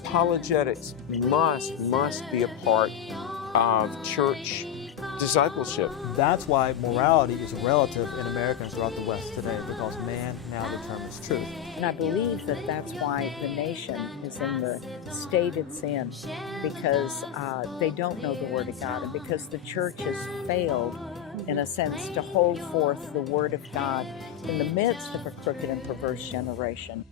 apologetics must be a part of church discipleship. That's why morality is relative in Americans throughout the West today, because man now determines truth. And I believe that that's why the nation is in the state it's in, because they don't know the Word of God, and because the church has failed, in a sense, to hold forth the Word of God in the midst of a crooked and perverse generation.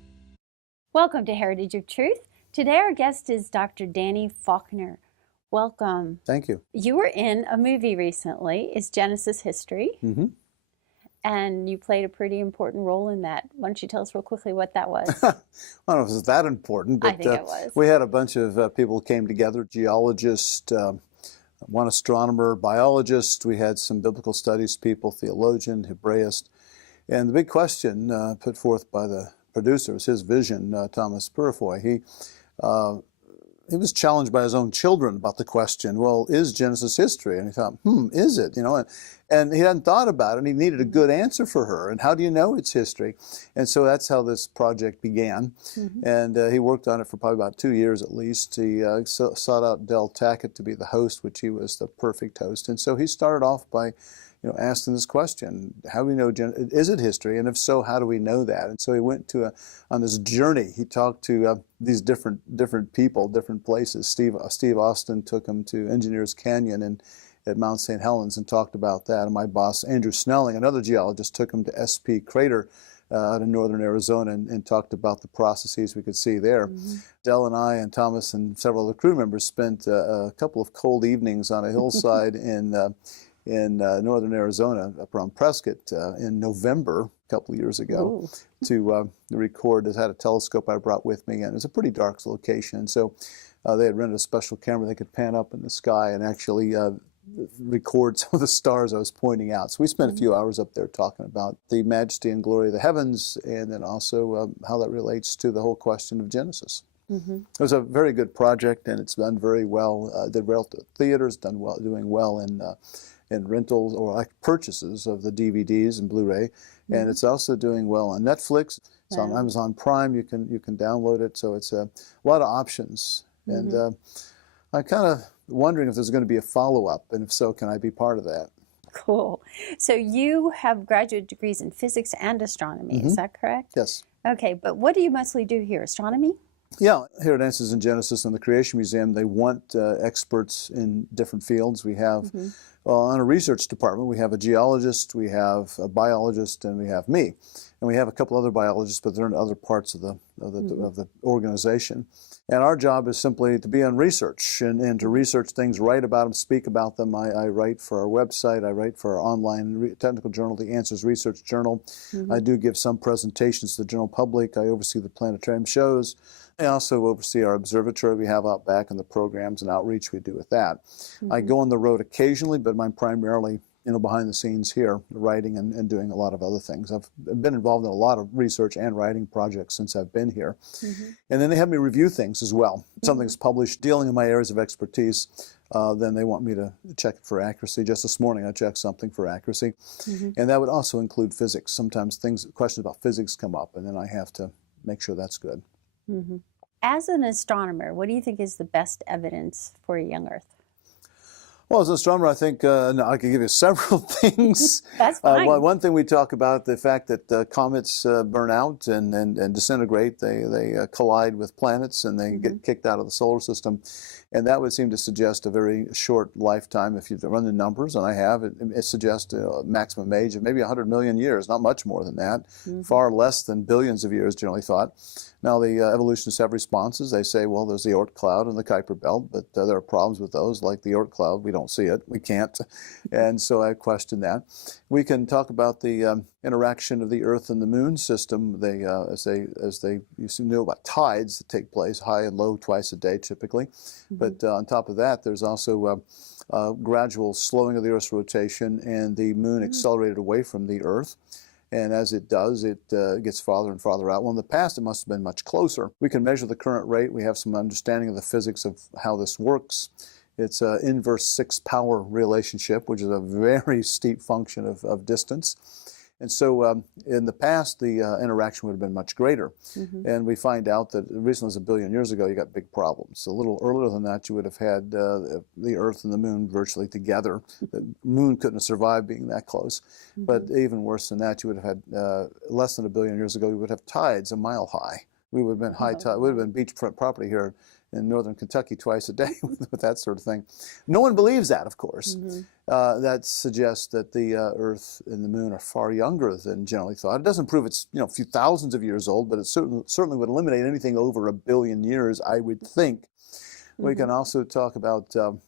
Welcome to Heritage of Truth. Today our guest is Dr. Danny Faulkner. Welcome. Thank you. You were in a movie recently. It's Genesis History. Mm-hmm. And you played a pretty important role in that. Why don't you tell us real quickly what that was? I don't know if it was that important, but I think it was. We had a bunch of people came together, geologists, one astronomer, biologist. We had some biblical studies people, theologian, Hebraist. And the big question put forth by the producer was his vision, Thomas Purifoy. He was challenged by his own children about the question, well, is Genesis history? And he thought, is it? And he hadn't thought about it, and he needed a good answer for her. And how do you know it's history? And so that's how this project began. Mm-hmm. And he worked on it for probably about 2 years at least. He sought out Del Tackett to be the host, which he was the perfect host. And so he started off by asking this question: how do we know, is it history? And if so, how do we know that? And so he went on this journey. He talked to these different people, different places. Steve Austin took him to Engineers Canyon at Mount St. Helens and talked about that. And my boss, Andrew Snelling, another geologist, took him to SP Crater out in northern Arizona and talked about the processes we could see there. Mm-hmm. Del and I and Thomas and several other crew members spent a couple of cold evenings on a hillside in northern Arizona, up around Prescott, in November a couple of years ago. Ooh. To record. I had a telescope I brought with me, and it was a pretty dark location. So they had rented a special camera they could pan up in the sky and actually record some of the stars I was pointing out. So we spent a few hours up there talking about the majesty and glory of the heavens, and then also how that relates to the whole question of Genesis. Mm-hmm. It was a very good project, and it's done very well. Did well to theaters, doing well in rentals or like purchases of the DVDs and Blu-ray, and it's also doing well on Netflix. It's on Amazon Prime. You can download it, so it's a lot of options. Mm-hmm. And I'm kind of wondering if there's going to be a follow-up, and if so, can I be part of that? Cool. So you have graduate degrees in physics and astronomy, is that correct? Yes. Okay, but what do you mostly do here? Astronomy? Yeah, here at Answers in Genesis and the Creation Museum, they want experts in different fields. We have, on a research department, we have a geologist, we have a biologist, and we have me. And we have a couple other biologists, but they're in other parts of the organization. And our job is simply to be on research and to research things, write about them, speak about them. I write for our website, I write for our online technical journal, the Answers Research Journal. I do give some presentations to the general public. I oversee the Planetarium shows. I also oversee our observatory we have out back and the programs and outreach we do with that. I go on the road occasionally, but I'm primarily behind the scenes here, writing and doing a lot of other things. I've been involved in a lot of research and writing projects since I've been here. And then they have me review things as well. Something's published dealing in my areas of expertise, then they want me to check it for accuracy. Just this morning I checked something for accuracy. And that would also include physics. Sometimes questions about physics come up, and then I have to make sure that's good. As an astronomer, what do you think is the best evidence for a young Earth? Well, as an astronomer, I think I can give you several things. That's fine. One thing we talk about, the fact that comets burn out and disintegrate. They collide with planets and they get kicked out of the solar system. And that would seem to suggest a very short lifetime. If you run the numbers, and I have, it suggests a maximum age of maybe 100 million years, not much more than that, far less than billions of years generally thought. Now, the evolutionists have responses. They say, well, there's the Oort cloud and the Kuiper belt, but there are problems with those, like the Oort cloud. We don't see it. We can't. And so I question that. We can talk about the interaction of the Earth and the Moon system. As they used to know about tides that take place, high and low twice a day typically. But on top of that, there's also gradual slowing of the Earth's rotation and the Moon accelerated away from the Earth. And as it does, it gets farther and farther out. Well, in the past, it must have been much closer. We can measure the current rate. We have some understanding of the physics of how this works. It's an inverse 6-power relationship, which is a very steep function of distance. And so in the past, the interaction would have been much greater. And we find out that recently, as 1 billion years ago, you got big problems. A little earlier than that, you would have had the Earth and the Moon virtually together. The Moon couldn't have survived being that close. But even worse than that, you would have had, less than 1 billion years ago, you would have tides a mile high. We would have been high tide. We would have been beachfront property here in northern Kentucky twice a day with that sort of thing. No one believes that, of course. That suggests that the Earth and the Moon are far younger than generally thought. It doesn't prove it's a few thousands of years old, but it certainly would eliminate anything over 1 billion years, I would think. We can also talk about the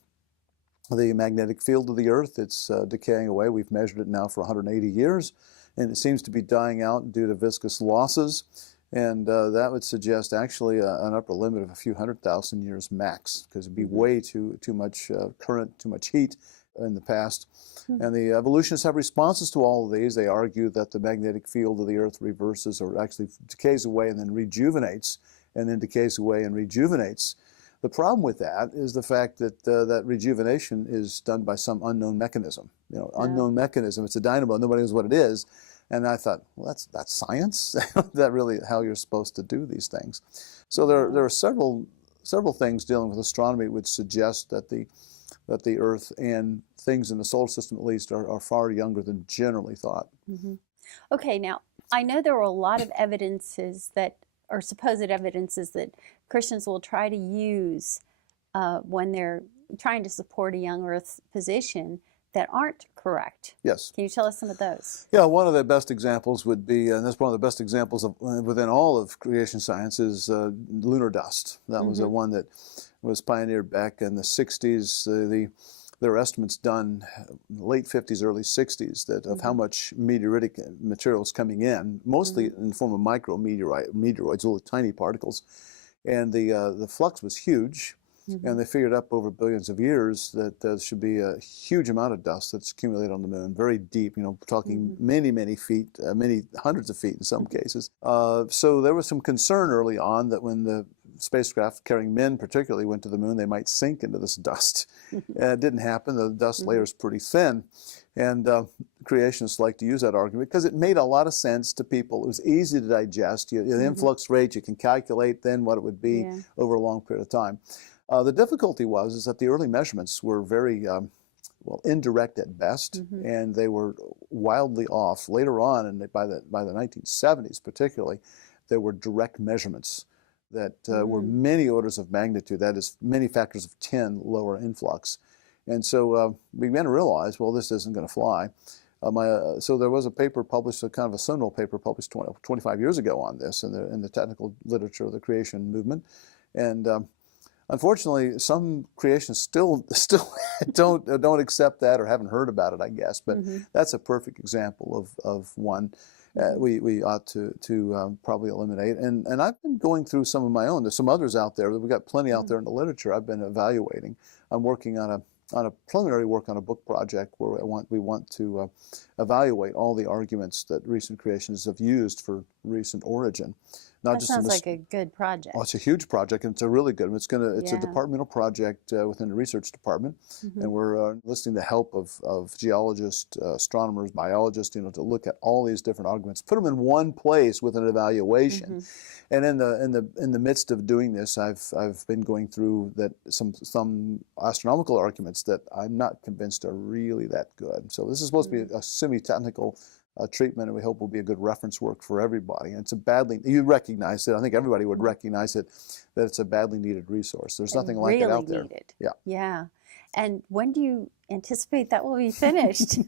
magnetic field of the Earth. It's decaying away. We've measured it now for 180 years, and it seems to be dying out due to viscous losses. And that would suggest actually an upper limit of a few 100,000 years max, because it'd be way too much current, too much heat in the past. And the evolutionists have responses to all of these. They argue that the magnetic field of the Earth reverses, or actually decays away and then rejuvenates, and then decays away and rejuvenates. The problem with that is the fact that that rejuvenation is done by some unknown mechanism. Unknown mechanism. It's a dynamo. Nobody knows what it is. And I thought, well, that's science. That really how you're supposed to do these things. So there are several things dealing with astronomy which suggest that the Earth and things in the solar system, at least, are far younger than generally thought. Okay, now I know there were a lot of evidences that, or supposed evidences that Christians will try to use when they're trying to support a young Earth position that aren't correct. Yes. Can you tell us some of those? Yeah, one of the best examples would be, and that's one of the best examples of, within all of creation science, is lunar dust. That was the one that was pioneered back in the 60s. There were estimates done late 50s, early 60s of how much meteoritic material is coming in, mostly in the form of meteoroids, little tiny particles. And the flux was huge. And they figured up over billions of years that there should be a huge amount of dust that's accumulated on the Moon, very deep, talking many, many feet, many hundreds of feet in some cases. So there was some concern early on that when the spacecraft carrying men particularly went to the Moon, they might sink into this dust. It didn't happen. The dust layer is pretty thin. And creationists like to use that argument because it made a lot of sense to people. It was easy to digest. The influx rate, you can calculate then what it would be over a long period of time. The difficulty is that the early measurements were very indirect at best, and they were wildly off. Later on, and by the 1970s particularly, there were direct measurements that were many orders of magnitude, that is, many factors of 10 lower influx. And so we began to realize, well, this isn't going to fly. So there was a paper published, a kind of a seminal paper published 25 years ago on this in the technical literature of the creation movement. And unfortunately, some creationists still don't accept that or haven't heard about it, I guess. But that's a perfect example of one we ought to probably eliminate. And I've been going through some of my own. There's some others out there. We've got plenty out there in the literature I've been evaluating. I'm working on a preliminary work on a book project where we want to evaluate all the arguments that recent creationists have used for recent origin. That sounds like a good project. Oh, it's a huge project, and it's a really good one. It's a departmental project within the research department, and we're enlisting the help of geologists, astronomers, biologists, to look at all these different arguments, put them in one place with an evaluation. And in the midst of doing this, I've been going through some astronomical arguments that I'm not convinced are really that good. So this is supposed to be a semi-technical treatment, and we hope will be a good reference work for everybody. And you recognize it. I think everybody would recognize it, that it's a badly needed resource. There's nothing like it out there. Needed. Yeah. And when do you anticipate that will be finished?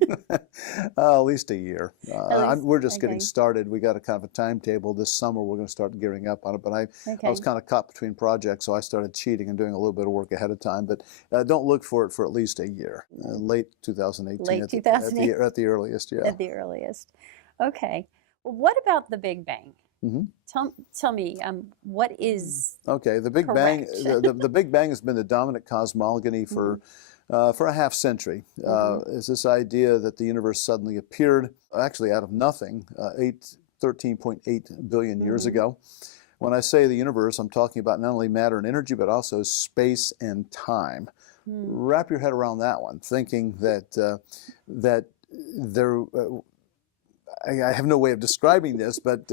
At least a year. We're just getting started. We got a kind of a timetable. This summer we're going to start gearing up on it. But I was kind of caught between projects, so I started cheating and doing a little bit of work ahead of time. But don't look for it for at least a year. Late 2018. Late 2018. At the earliest, yeah. At the earliest. Okay. Well, what about the Big Bang? Tell me, what is the Big Bang? The Big Bang has been the dominant cosmogony for a half century. Is this idea that the universe suddenly appeared, actually out of nothing, 13.8 billion years ago. When I say the universe, I'm talking about not only matter and energy, but also space and time. Wrap your head around that one, thinking that I have no way of describing this, but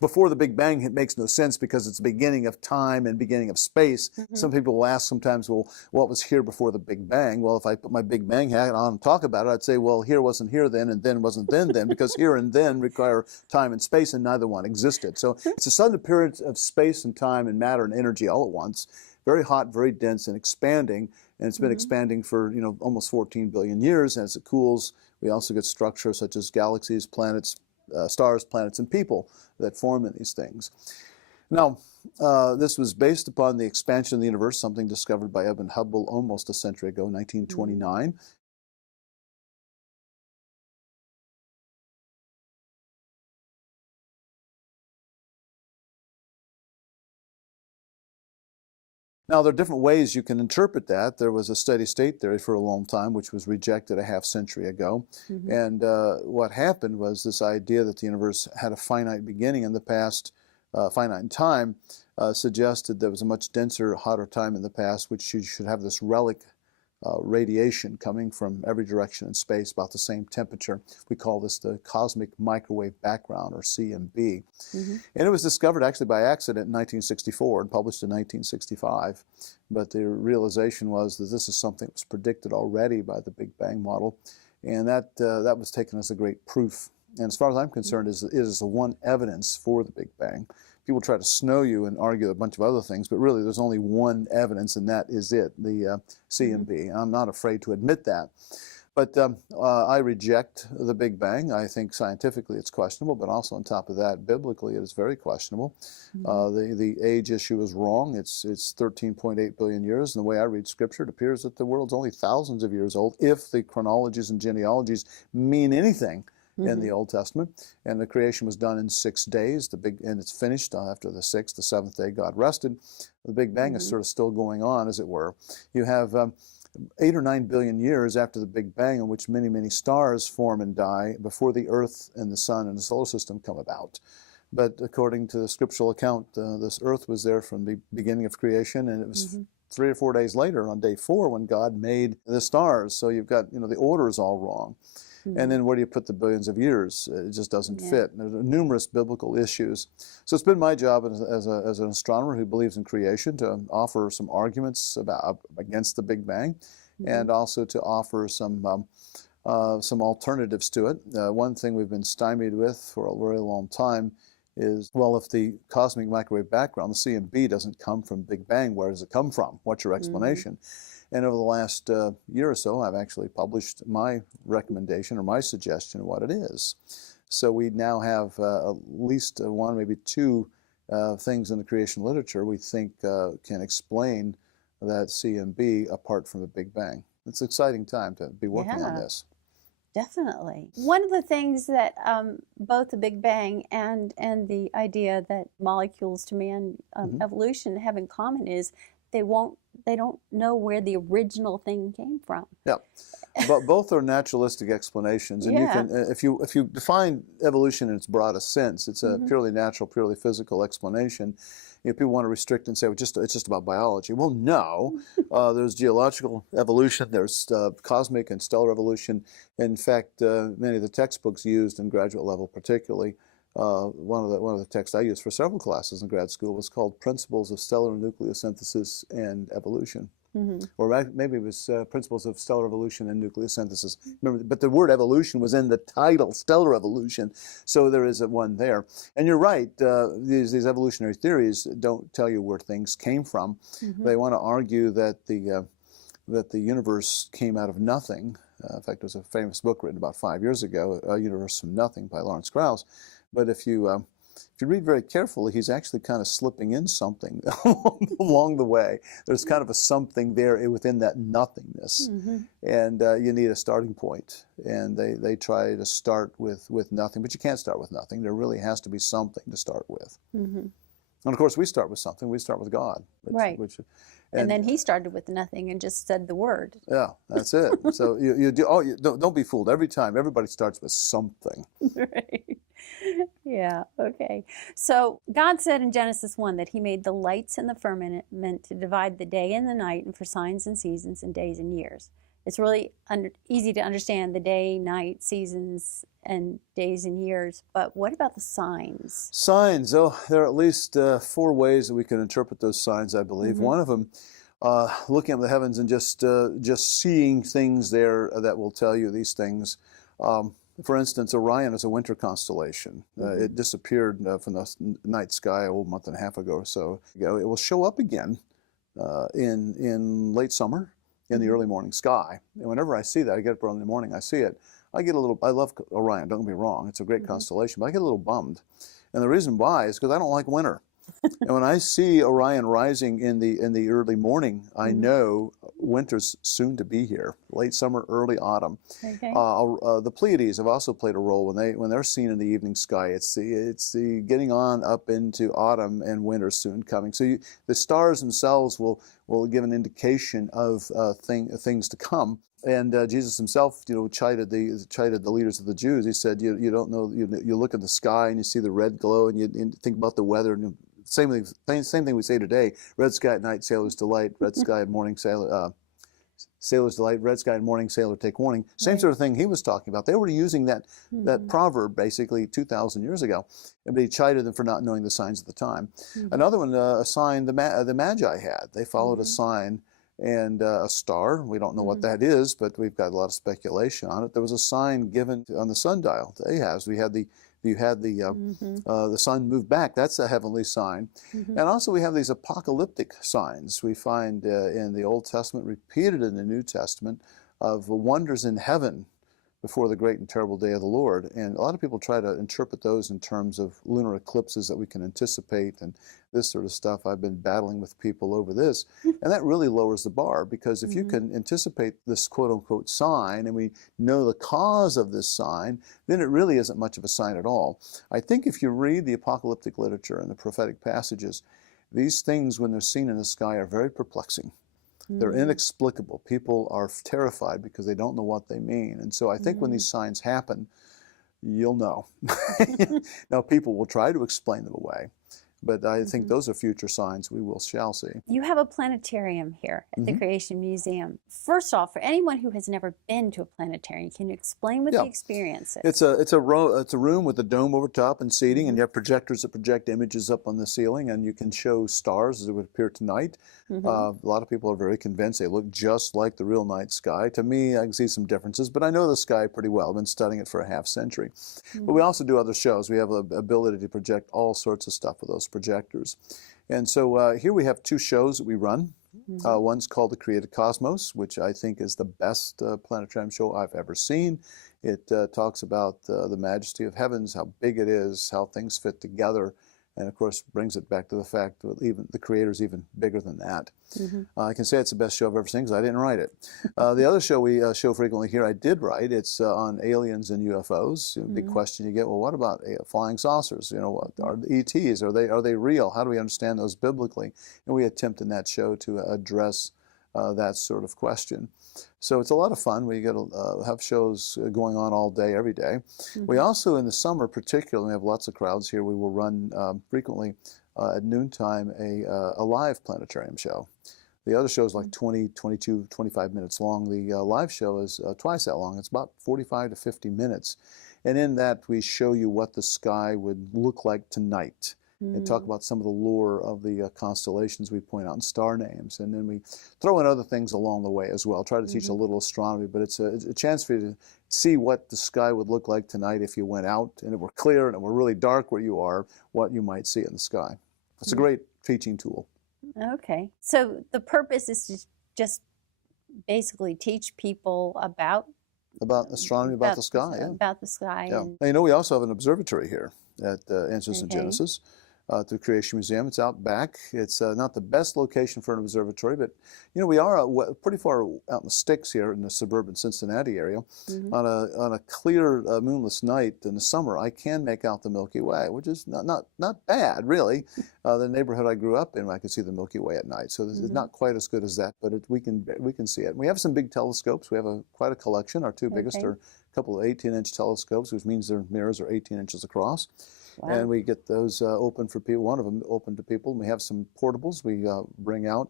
before the Big Bang, it makes no sense because it's the beginning of time and beginning of space. Some people will ask sometimes, well, what was here before the Big Bang? Well, if I put my Big Bang hat on and talk about it, I'd say, well, here wasn't here then, and then wasn't then, because here and then require time and space, and neither one existed. So it's a sudden appearance of space and time and matter and energy all at once, very hot, very dense, and expanding. And it's been expanding for, almost 14 billion years. As it cools, we also get structures such as galaxies, planets, stars, planets, and people that form in these things. Now, this was based upon the expansion of the universe, something discovered by Edwin Hubble almost a century ago, 1929. Now, there are different ways you can interpret that. There was a steady state theory for a long time, which was rejected a half century ago. And what happened was this idea that the universe had a finite beginning in the past, finite in time, suggested there was a much denser, hotter time in the past, which you should have this relic radiation coming from every direction in space, about the same temperature. We call this the cosmic microwave background, or CMB. And it was discovered actually by accident in 1964 and published in 1965. But the realization was that this is something that was predicted already by the Big Bang model, and that was taken as a great proof. And as far as I'm concerned, it is the one evidence for the Big Bang. People try to snow you and argue a bunch of other things, but really there's only one evidence, and that is it, the CMB. I'm not afraid to admit that. But I reject the Big Bang. I think scientifically it's questionable, but also on top of that, biblically it is very questionable. The age issue is wrong. It's 13.8 billion years, and the way I read Scripture, it appears that the world's only thousands of years old, if the chronologies and genealogies mean anything in the Old Testament. And the creation was done in 6 days, and it's finished after the sixth. The seventh day God rested. The Big Bang is sort of still going on, as it were. You have 8 or 9 billion years after the Big Bang, in which many, many stars form and die before the Earth and the Sun and the solar system come about. But according to the scriptural account, this Earth was there from the beginning of creation, and it was 3 or 4 days later, on day 4, when God made the stars. So you've got, the order is all wrong. And then where do you put the billions of years? It just doesn't fit. And there's numerous biblical issues. So it's been my job as an astronomer who believes in creation to offer some arguments against the Big Bang, and also to offer some alternatives to it. One thing we've been stymied with for a very long time is, well, if the cosmic microwave background, the CMB, doesn't come from Big Bang, where does it come from? What's your explanation? And over the last year or so, I've actually published my recommendation or my suggestion of what it is. So we now have at least one, maybe two things in the creation literature we think can explain that CMB apart from the Big Bang. It's an exciting time to be working on this. Definitely. One of the things that both the Big Bang and the idea that molecules demand evolution have in common is they don't know where the original thing came from. Yeah, but both are naturalistic explanations, and you can, if you define evolution in its broadest sense, it's a purely natural, purely physical explanation. People want to restrict and say, well, it's just about biology. Well, no, there's geological evolution, there's cosmic and stellar evolution. In fact, many of the textbooks used in graduate level, particularly, one of the texts I used for several classes in grad school was called Principles of Stellar Nucleosynthesis and Evolution. Or maybe it was Principles of Stellar Evolution and Nucleosynthesis. Remember, but the word evolution was in the title, Stellar Evolution, so there is one there. And you're right, these evolutionary theories don't tell you where things came from. They want to argue that the universe came out of nothing. In fact, there was a famous book written about 5 years ago, A Universe from Nothing by Lawrence Krauss. But if you read very carefully, he's actually kind of slipping in something along the way. There's kind of a something there within that nothingness. And you need a starting point. And they try to start with nothing, but you can't start with nothing. There really has to be something to start with. And of course, we start with something. We start with God. Right. And then he started with nothing and just said the word. Yeah, that's it. So don't be fooled. Every time, everybody starts with something. Right. Yeah, okay. So God said in Genesis 1 that he made the lights in the firmament to divide the day and the night, and for signs and seasons and days and years. it's really easy to understand the day, night, seasons, and days and years. But what about the signs? Signs, oh, there are at least 4 ways that we can interpret those signs, I believe. One of them, looking up the heavens and just seeing things there that will tell you these things. For instance, Orion is a winter constellation. It disappeared from the night sky a month and a half ago or so. It will show up again in late summer in the early morning sky. And whenever I see that, I get up early in the morning, I see it. I love Orion, don't get me wrong, it's a great constellation, but I get a little bummed. And the reason why is because I don't like winter. And when I see Orion rising in the early morning, I know winter's soon to be here. Late summer, early autumn. Okay. The Pleiades have also played a role when they're seen in the evening sky. It's the getting on up into autumn and winter soon coming. So the stars themselves will give an indication of things to come. And Jesus himself, chided the leaders of the Jews. He said, "You don't know. You look at the sky and you see the red glow, and you think about the weather." And same thing we say today: red sky at night, sailor's delight; red sky at morning, sailor's delight; red sky at morning, sailor take warning. Same sort of thing he was talking about. They were using that proverb basically 2,000 years ago, and he chided them for not knowing the signs of the time. Another one, a sign the Magi had. They followed a sign and a star. We don't know what that is, but we've got a lot of speculation on it. There was a sign given on the sundial to Ahaz. You had the sun move back. That's a heavenly sign. And also we have these apocalyptic signs we find in the Old Testament, repeated in the New Testament, of wonders in heaven before the great and terrible day of the Lord. And a lot of people try to interpret those in terms of lunar eclipses that we can anticipate and this sort of stuff. I've been battling with people over this. And that really lowers the bar, because if you can anticipate this quote-unquote sign and we know the cause of this sign, then it really isn't much of a sign at all. I think if you read the apocalyptic literature and the prophetic passages, these things, when they're seen in the sky, are very perplexing. They're inexplicable. People are terrified because they don't know what they mean. And so I think when these signs happen, you'll know. Now, people will try to explain them away, but I think those are future signs we shall see. You have a planetarium here at the Creation Museum. First off, for anyone who has never been to a planetarium, can you explain what the experience is? It's a room with a dome over top and seating, and you have projectors that project images up on the ceiling, and you can show stars as it would appear tonight. A lot of people are very convinced they look just like the real night sky. To me, I can see some differences, but I know the sky pretty well. I've been studying it for a half century. But we also do other shows. We have the ability to project all sorts of stuff with those projectors. And so here we have 2 shows that we run. One's called The Created Cosmos, which I think is the best planetarium show I've ever seen. It talks about the majesty of heavens, how big it is, how things fit together, and of course brings it back to the fact that even the Creator's even bigger than that. I can say it's the best show I've ever seen because I didn't write it. The other show we show frequently here, I did write. It's on aliens and UFOs. Big question you get, well, what about flying saucers? What are the ETs? Are they real? How do we understand those biblically? And we attempt in that show to address that sort of question. So it's a lot of fun. We get to have shows going on all day, every day. We also, in the summer particularly, we have lots of crowds here. We will run frequently at noontime a live planetarium show. The other show is like 20, 22, 25 minutes long. The live show is twice that long. It's about 45 to 50 minutes. And in that, we show you what the sky would look like tonight. And talk about some of the lore of the constellations we point out and star names. And then we throw in other things along the way as well. Try to teach a little astronomy, but it's a chance for you to see what the sky would look like tonight if you went out and it were clear and it were really dark where you are, what you might see in the sky. It's a great teaching tool. Okay. So the purpose is to just basically teach people about astronomy, about the sky. About the sky. Yeah. And, we also have an observatory here at Answers in Genesis. The Creation Museum. It's out back. It's not the best location for an observatory, but we are pretty far out in the sticks here in the suburban Cincinnati area. On a clear moonless night in the summer, I can make out the Milky Way, which is not bad really. The neighborhood I grew up in, I could see the Milky Way at night, so it's not quite as good as that, but we can see it. And we have some big telescopes. We have quite a collection. Our 2 biggest are a couple of 18-inch telescopes, which means their mirrors are 18 inches across. Wow. And we get those open for people, one of them open to people. And we have some portables we bring out.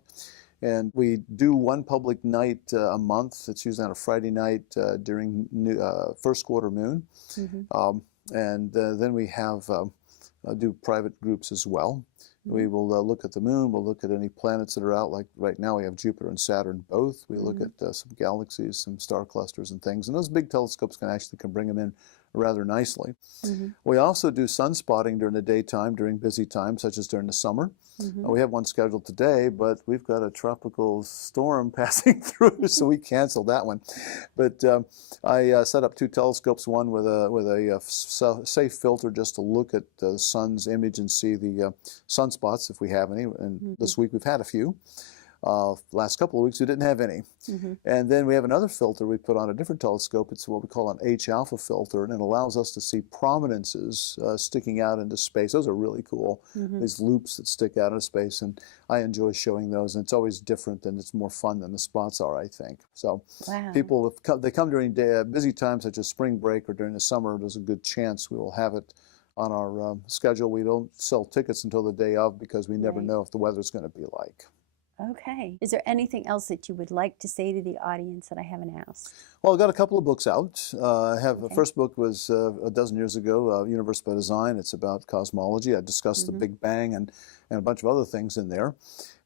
And we do one public night a month. It's usually on a Friday night during first quarter moon. And then we have do private groups as well. We will look at the moon, we'll look at any planets that are out, like right now we have Jupiter and Saturn both. We look at some galaxies, some star clusters and things, and those big telescopes can bring them in rather nicely. We also do sunspotting during the daytime, during busy times, such as during the summer. We have one scheduled today, but we've got a tropical storm passing through, so we canceled that one. But I set up 2 telescopes, one with a safe filter just to look at the sun's image and see the sunspots if we have any. And this week we've had a few. Last couple of weeks we didn't have any. And then we have another filter we put on a different telescope. It's what we call an H-alpha filter, and it allows us to see prominences sticking out into space. Those are really cool, these loops that stick out into space, and I enjoy showing those, and it's always different, and it's more fun than the spots are, I think. So people, if they come during busy times such as spring break or during the summer, there's a good chance we will have it on our schedule. We don't sell tickets until the day of because we never know if the weather's going to be like. Okay. Is there anything else that you would like to say to the audience that I haven't asked? Well, I've got a couple of books out. The first book was a dozen years ago, Universe by Design. It's about cosmology. I discussed the Big Bang and a bunch of other things in there.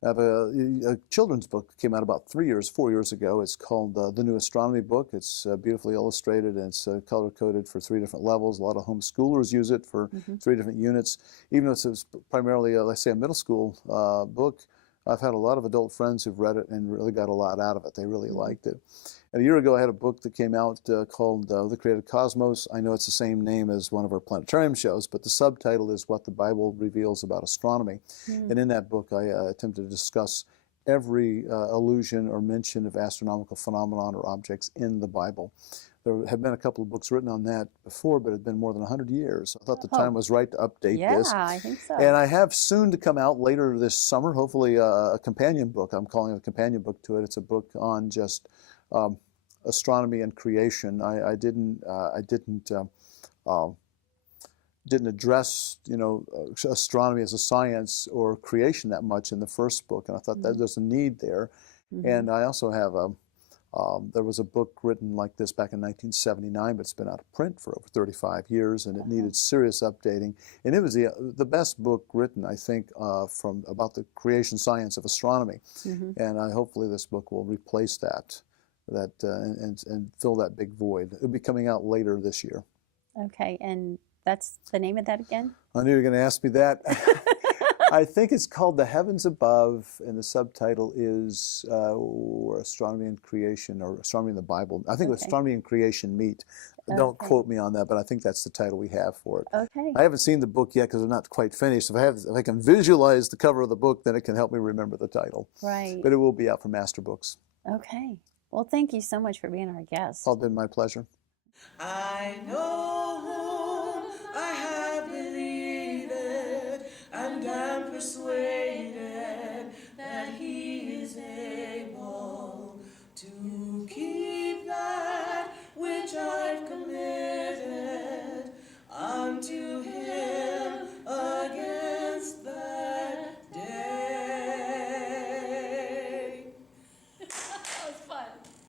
I have a children's book that came out about 4 years ago. It's called The New Astronomy Book. It's beautifully illustrated, and it's color-coded for 3 different levels. A lot of homeschoolers use it for 3 different units. Even though it's primarily, let's say, a middle school book, I've had a lot of adult friends who've read it and really got a lot out of it. They really liked it. And a year ago, I had a book that came out called The Created Cosmos. I know it's the same name as one of our Planetarium shows, but the subtitle is What the Bible Reveals About Astronomy. And in that book, I attempted to discuss every allusion or mention of astronomical phenomenon or objects in the Bible. There have been a couple of books written on that before, but it had been more than 100 years. I thought the time was right to update this. Yeah, I think so. And I have soon to come out later this summer, hopefully a companion book. I'm calling it a companion book to it. It's a book on just astronomy and creation. I didn't address, astronomy as a science or creation that much in the first book, and I thought that there's a need there. And I also have there was a book written like this back in 1979, but it's been out of print for over 35 years, and it needed serious updating. And it was the best book written, I think, about the creation science of astronomy. And hopefully this book will replace that and fill that big void. It'll be coming out later this year. Okay, and that's the name of that again? I knew you were going to ask me that. I think it's called The Heavens Above, and the subtitle is Astronomy and Creation, or Astronomy in the Bible. I think it was Astronomy and Creation Meet. Don't quote me on that, but I think that's the title we have for it. Okay. I haven't seen the book yet because they're not quite finished. If I can visualize the cover of the book, then it can help me remember the title. Right. But it will be out from Master Books. Okay. Well, thank you so much for being our guest. It's all been my pleasure. I know